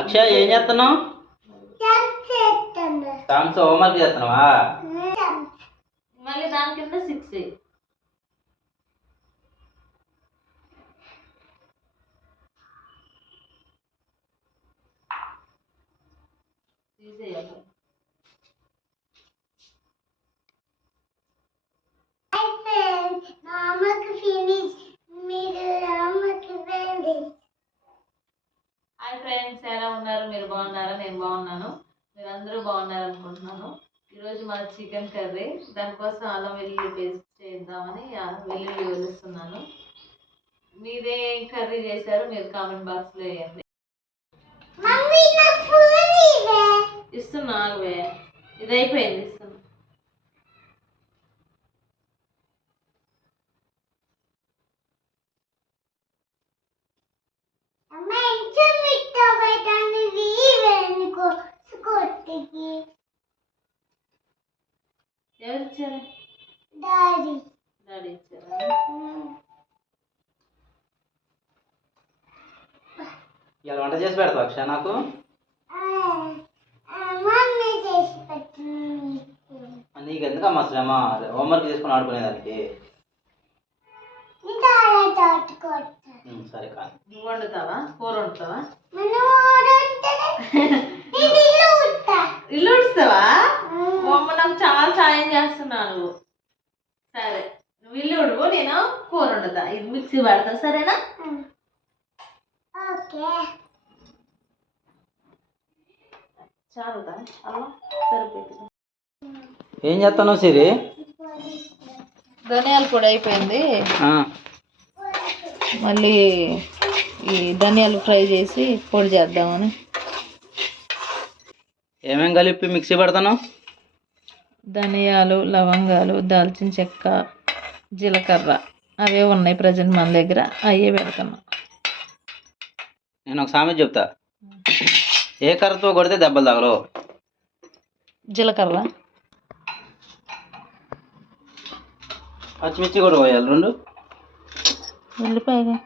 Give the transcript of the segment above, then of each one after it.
అక్షయ్ ఏం చేస్తున్నావు? Psalms homework చేస్తున్నావా? మళ్ళీ దాని కింద 6 తీసేయాలి. హాయ్ ఫ్రెండ్స్, ఎలా ఉన్నారు? మీరు బాగున్నారా? నేను బాగున్నాను. మీరు అందరూ బాగున్నారు అనుకుంటున్నాను. ఈరోజు మా చికెన్ కర్రీ, దానికోసం అల్లం వెల్లుల్లి పేస్ట్ చేద్దామని వెల్లుల్లి వలుస్తున్నాను. మీరే కర్రీ చేశారు? మీరు కామెంట్ బాక్స్లో వేయండి. ఇస్తున్నా, ఇది అయిపోయింది, ఇస్తున్నా. ఎవరు ఇచ్చారు? డాడీ ఇచ్చారా? ఇలా వంట చేసి పెడతావు అక్షయ్ నాకు? నీకు ఎందుకమ్మా శ్రమ? హోంవర్క్ చేసుకుని ఆడుకునేదానికి. సరే కానీ నువ్వు వండుతావా? కూర వండుతావా? ఇల్లు ఉడుస్తావా? అమ్మ, నాకు చాలా సాయం చేస్తున్నాను. సరే, నువ్వు ఇల్లు ఉడువు, నేను కూర వండుతా. ఇది మిక్సీ పడతా, సరేనా? చాలుదా అలా? సరిపోతుంది. ఏం చేస్తాను సిరి? ధనియాల పొడి అయిపోయింది, మళ్ళీ ఈ ధనియాలు ఫ్రై చేసి పొడి చేద్దామని. ఏమేం కలిపి మిక్సీ పడతాను? ధనియాలు, లవంగాలు, దాల్చిన చెక్క, జీలకర్ర అవే ఉన్నాయి ప్రజెంట్ మన దగ్గర, అవే పెడతాను. నేను ఒక సామెత చెప్తా. ఏ కర్రతో కొడితే దెబ్బలు తగలవు? జీలకర్ర. పచ్చిమిర్చి కూడా పోయాలి 2. ఉల్లిపాయగా.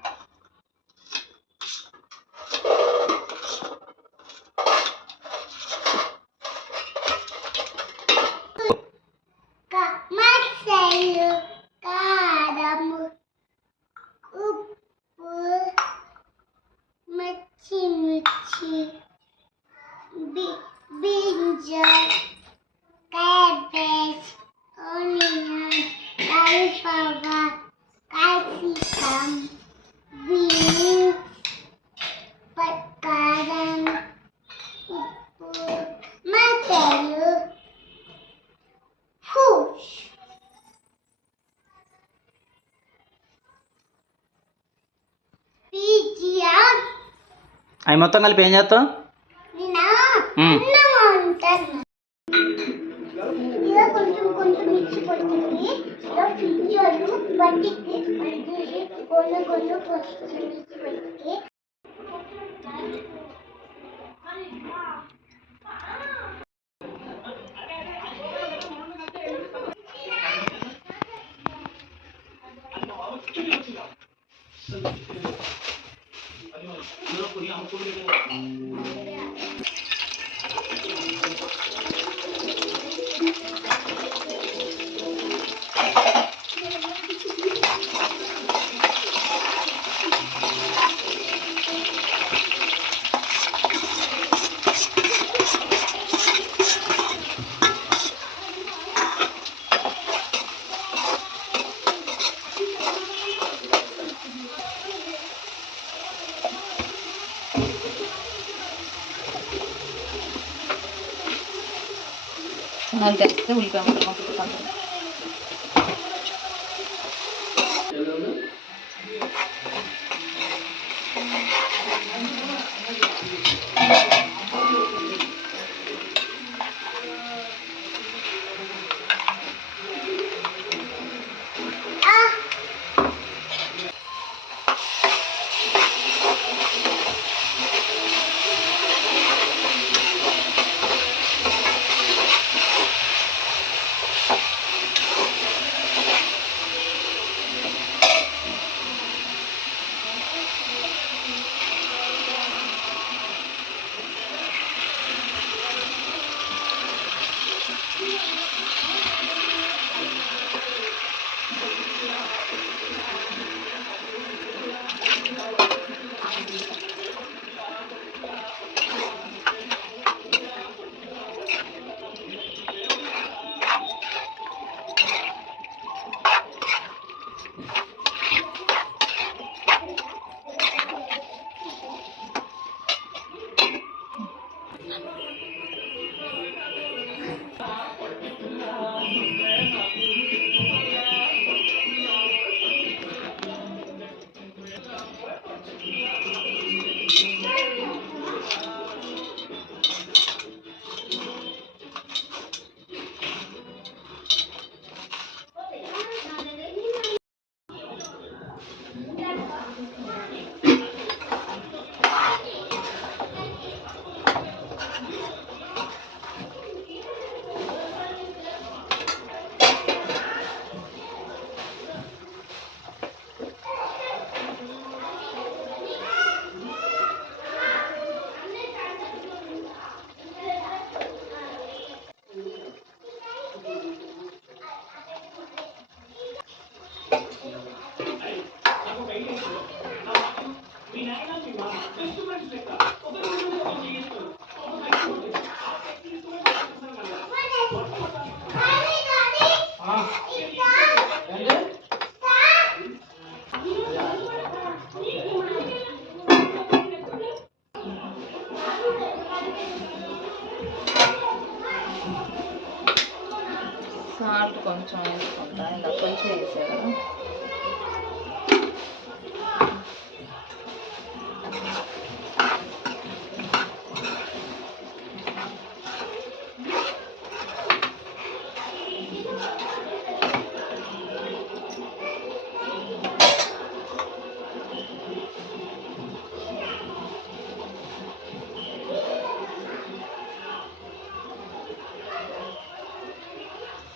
అవి మొత్తం కలిపి ఏం చేస్తావు? నాకు తెలిస్తే ఉల్లిపాయ ముక్కలు సాల్ట్ కొంచెం వేసుకుంటా, ఇలా కొంచెం వేసాను.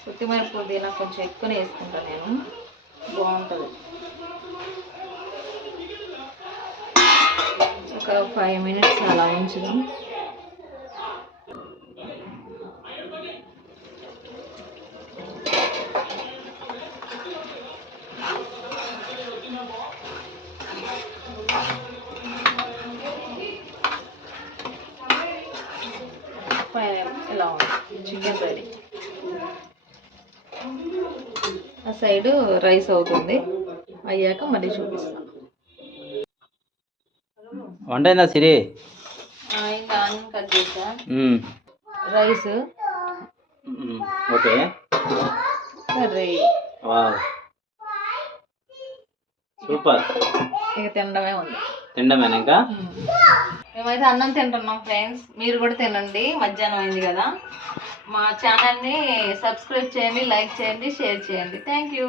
కొత్తిమీర పుదీనా కొంచెం ఎక్కువనే వేసుకుంటాను నేను, బాగుంటుంది. ఒక 5 minutes అలా ఉంచుదాం. ఇలా ఉంది చికెన్ రెడీ. ఆ సైడు రైస్ అవుతుంది, అయ్యాక మళ్ళీ చూపిస్తాను. వంట అయిందా సిరి? ఇంకా అన్నం కట్ చేసా, రైస్ ఓకే, కర్రీ. సూపర్. ఇక తినడమే ఉంది. తినడమేనా ఇంకా? మేమైతే అన్నం తింటున్నాం ఫ్రెండ్స్, మీరు కూడా తినండి, మధ్యాహ్నం అయింది కదా. మా ఛానల్ని సబ్స్క్రైబ్ చేయండి, లైక్ చేయండి, షేర్ చేయండి. Thank you.